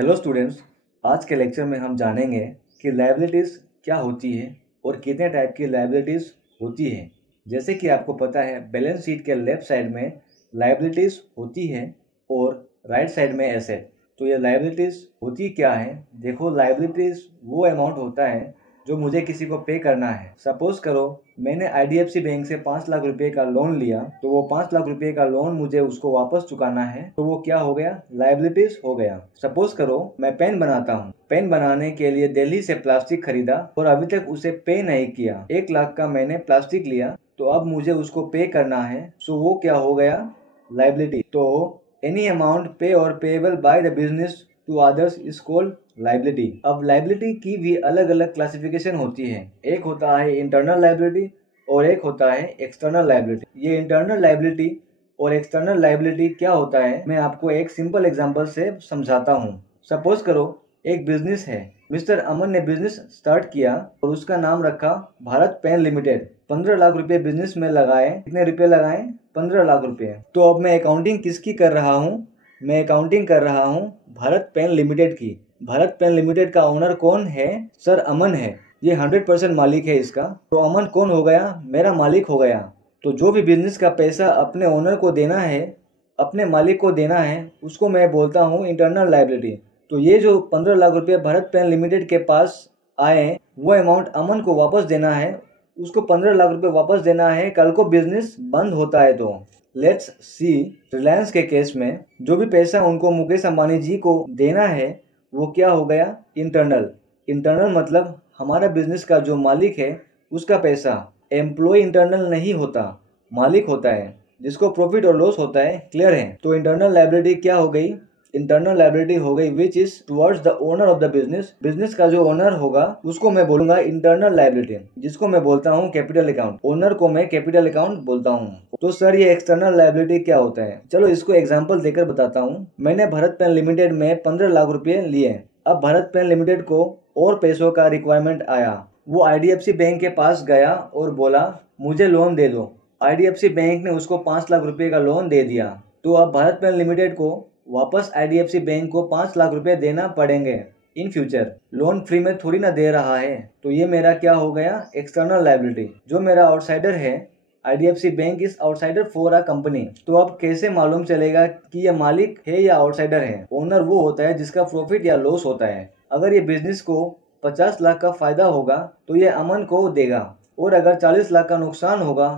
Hello students, आज के lecture में हम जानेंगे कि लायबिलिटीज़ क्या होती है और कितने टाइप की लायबिलिटीज़ होती है। जैसे कि आपको पता है, बैलेंस शीट के लेफ्ट साइड में लायबिलिटीज़ होती है और राइट साइड में एसेट। तो ये लायबिलिटीज़ होती क्या है? देखो, लायबिलिटीज़ वो अमाउंट होता है जो मुझे किसी को पे करना है। सपोज करो मैंने IDFC बैंक से 5 लाख रुपए का लोन लिया, तो वो 5 लाख रुपए का लोन मुझे उसको वापस चुकाना है, तो वो क्या हो गया? लायबिलिटीज हो गया। सपोज करो मैं पेन बनाता हूँ, पेन बनाने के लिए दिल्ली से प्लास्टिक खरीदा और अभी तक उसे पे नहीं किया। 1 लाख का मैंने प्लास्टिक लिया, तो अब मुझे उसको पे करना है, सो वो क्या हो गया? लायबिलिटी। तो एनी अमाउंट पे और payable by the business to others is called liability. अब लायबिलिटी की भी अलग अलग क्लासिफिकेशन होती है। एक होता है इंटरनल लायबिलिटी और एक होता है एक्सटर्नल लायबिलिटी। ये इंटरनल लायबिलिटी और एक्सटर्नल लायबिलिटी क्या होता है, मैं आपको एक सिंपल एग्जांपल से समझाता हूँ। सपोज करो एक बिजनेस है, मिस्टर अमन ने बिजनेस स्टार्ट किया और उसका नाम रखा भारत पेन लिमिटेड। 15 लाख रुपए बिजनेस में लगाए। कितने रुपए लगाए? 15 लाख रुपए। तो अब मैं अकाउंटिंग किसकी कर रहा हूँ? मैं अकाउंटिंग कर रहा हूँ भारत पेन लिमिटेड की। भारत पेन लिमिटेड का ओनर कौन है? सर अमन है। ये 100% मालिक है इसका। तो अमन कौन हो गया? मेरा मालिक हो गया। तो जो भी बिजनेस का पैसा अपने ओनर को देना है, अपने मालिक को देना है, उसको मैं बोलता हूँ इंटरनल लायबिलिटी। तो ये जो 15 लाख रुपए भारत पेन लिमिटेड के पास आए, वो अमाउंट अमन को वापस देना है। उसको 15 लाख रुपए वापस देना है, कल को बिजनेस बंद होता है तो। लेट्स सी, रिलायंस के केस में जो भी पैसा उनको मुकेश अंबानी जी को देना है, वो क्या हो गया? इंटरनल। इंटरनल मतलब हमारा बिजनेस का जो मालिक है उसका पैसा। एम्प्लॉय इंटरनल नहीं होता, मालिक होता है, जिसको प्रॉफिट और लॉस होता है। क्लियर है? तो इंटरनल लायबिलिटी क्या हो गई? इंटरनल लायबिलिटी हो गई which is towards the owner of the business. Business का जो ओनर होगा उसको मैं बोलूंगा इंटरनल लायबिलिटी, जिसको मैं बोलता हूँ कैपिटल अकाउंट। ओनर को मैं कैपिटल अकाउंट बोलता हूँ। तो सर ये एक्सटर्नल लायबिलिटी क्या होता है? चलो इसको एग्जांपल देकर बताता हूँ। मैंने भारत पेन लिमिटेड में 15 लाख रुपए लिए। अब भारत पेन लिमिटेड को और पैसों का रिक्वायरमेंट आया। वो IDFC बैंक के पास गया और बोला मुझे लोन दे दो। IDFC बैंक ने उसको 5 लाख रुपए का लोन दे दिया। तो अब भारत पेन लिमिटेड को वापस IDFC बैंक को 5 लाख रुपए देना पड़ेंगे इन फ्यूचर। लोन फ्री में थोड़ी ना दे रहा है। तो ये मेरा क्या हो गया? External liability. जो मेरा आउटसाइडर है, IDFC bank is outsider for a company. तो अब कैसे मालूम चलेगा कि ये मालिक है या आउटसाइडर है? ओनर वो होता है जिसका प्रॉफिट या लॉस होता है। अगर ये बिजनेस को 50 लाख का फायदा होगा तो ये अमन को देगा, और अगर 40 लाख का नुकसान होगा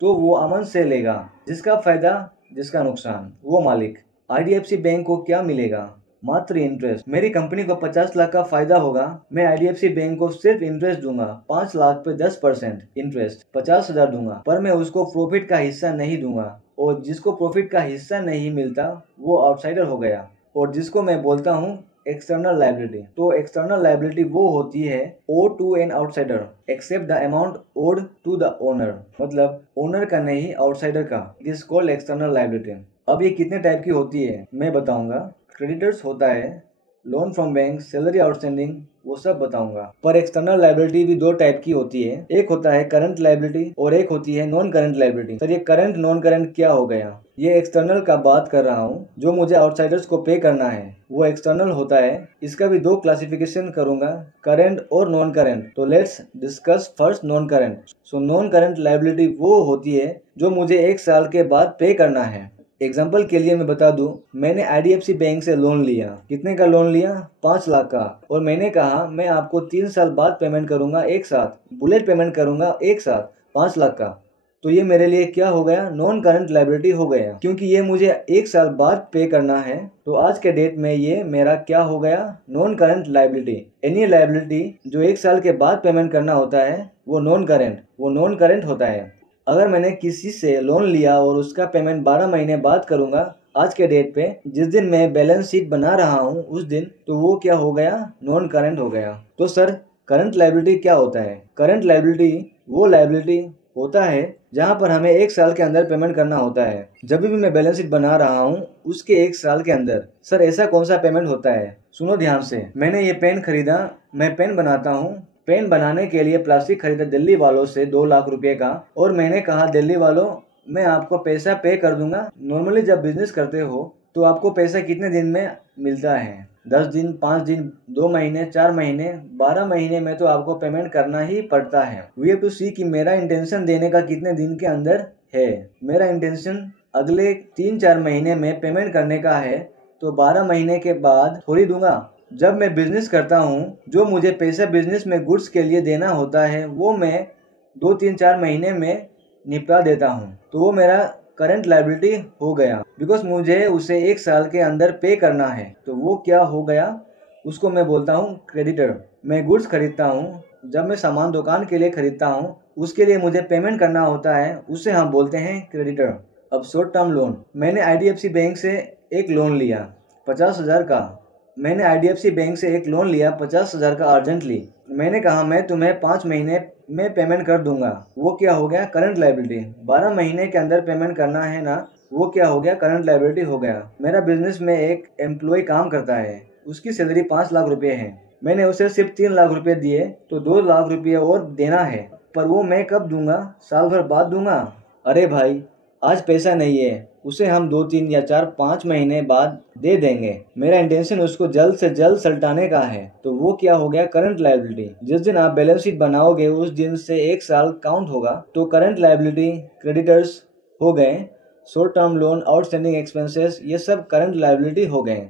तो वो अमन से लेगा। जिसका फायदा जिसका नुकसान, वो मालिक। IDFC बैंक को क्या मिलेगा? मात्र इंटरेस्ट। मेरी कंपनी को 50 लाख का फायदा होगा, मैं IDFC बैंक को सिर्फ इंटरेस्ट दूंगा। 5 लाख पे 10% इंटरेस्ट, 50,000 दूंगा, पर मैं उसको प्रॉफिट का हिस्सा नहीं दूंगा। और जिसको प्रॉफिट का हिस्सा नहीं मिलता वो आउटसाइडर हो गया, और जिसको मैं बोलता हूँ एक्सटर्नल लायबिलिटी। तो एक्सटर्नल लायबिलिटी वो होती है owed to an outsider except the amount owed to the owner. मतलब ओनर का नहीं, आउटसाइडर का। It is called external liability. अब ये कितने टाइप की होती है मैं बताऊंगा। क्रेडिटर्स होता है, loan from bank, salary outstanding, वो सब बताऊंगा। पर एक्सटर्नल लायबिलिटी भी 2 टाइप की होती है। एक होता है करंट लायबिलिटी और एक होती है नॉन करंट लायबिलिटी। सर ये करंट नॉन करंट क्या हो गया? ये एक्सटर्नल का बात कर रहा हूँ, जो मुझे आउटसाइडर्स को पे करना है वो एक्सटर्नल होता है। इसका भी 2 क्लासिफिकेशन करूंगा, करंट और नॉन करंट। तो let's discuss first non current. So non current liability वो होती है जो मुझे 1 साल के बाद पे करना है। एग्जाम्पल के लिए मैं बता दूं, मैंने IDFC बैंक से लोन लिया। कितने का लोन लिया? 5 लाख का। और मैंने कहा मैं आपको 3 साल बाद पेमेंट करूंगा एक साथ, बुलेट पेमेंट करूंगा एक साथ 5 लाख का। तो ये मेरे लिए क्या हो गया? नॉन करंट लायबिलिटी हो गया, क्योंकि ये मुझे 1 साल बाद पे करना है। तो आज के डेट में ये मेरा क्या हो गया? Non current liability. Any liability जो 1 साल के बाद पेमेंट करना होता है वो नॉन करंट होता है। अगर मैंने किसी से लोन लिया और उसका पेमेंट 12 महीने बाद करूंगा आज के डेट पे, जिस दिन मैं बैलेंस शीट बना रहा हूँ उस दिन, तो वो क्या हो गया? नॉन करंट हो गया। तो सर करंट लायबिलिटी क्या होता है? करंट लायबिलिटी वो लायबिलिटी होता है जहाँ पर हमें 1 साल के अंदर पेमेंट करना होता है। जब भी मैं बैलेंस शीट बना रहा हूँ उसके 1 साल के अंदर। सर ऐसा कौन सा पेमेंट होता है? सुनो ध्यान से। मैंने ये पेन खरीदा, मैं पेन बनाता हूँ। पेन बनाने के लिए प्लास्टिक खरीदा दिल्ली वालों से 2 लाख रुपए का, और मैंने कहा दिल्ली वालों मैं आपको पैसा पे कर दूंगा। नॉर्मली जब बिजनेस करते हो तो आपको पैसा कितने दिन में मिलता है? 10 दिन, 5 दिन, 2 महीने, 4 महीने, 12 महीने में तो आपको पेमेंट करना ही पड़ता है। वी हैव टू सी कि मेरा इंटेंशन देने का कितने दिन के अंदर है। मेरा इंटेंशन अगले 3-4 महीने में पेमेंट करने का है, तो 12 महीने के बाद थोड़ी दूंगा। जब मैं बिजनेस करता हूँ, जो मुझे पैसा बिजनेस में गुड्स के लिए देना होता है वो मैं 2-3-4 महीने में निपटा देता हूँ, तो वो मेरा करंट लायबिलिटी हो गया, बिकॉज मुझे उसे 1 साल के अंदर पे करना है। तो वो क्या हो गया, उसको मैं बोलता हूँ क्रेडिटर। मैं गुड्स खरीदता हूँ, जब मैं सामान दुकान के लिए खरीदता हूँ, उसके लिए मुझे पेमेंट करना होता है, उसे हम बोलते हैं क्रेडिटर। अब शॉर्ट टर्म लोन, मैंने IDFC बैंक से एक लोन लिया 50,000 का। मैंने IDFC बैंक से एक लोन लिया 50,000 का अर्जेंटली। मैंने कहा मैं तुम्हें 5 महीने में पेमेंट कर दूंगा। वो क्या हो गया, करंट लायबिलिटी। 12 महीने के अंदर पेमेंट करना है ना, वो क्या हो गया, करंट लायबिलिटी हो गया। मेरा बिजनेस में एक एम्प्लॉय काम करता है, उसकी सैलरी 5 लाख रुपए है। मैंने उसे सिर्फ 3 लाख रुपए दिए, तो 2 लाख रुपए और देना है, पर वो मैं कब दूंगा, साल भर बाद दूंगा। अरे भाई, आज पैसा नहीं है, उसे हम 2-3 या 4-5 महीने बाद दे देंगे। मेरा इंटेंशन उसको जल्द से जल्द सल्टाने का है, तो वो क्या हो गया, करंट लायबिलिटी। जिस दिन आप बैलेंस शीट बनाओगे उस दिन से 1 साल काउंट होगा, तो करंट लायबिलिटी क्रेडिटर्स हो गए, short term loan, outstanding expenses, ये सब करंट लायबिलिटी हो गए।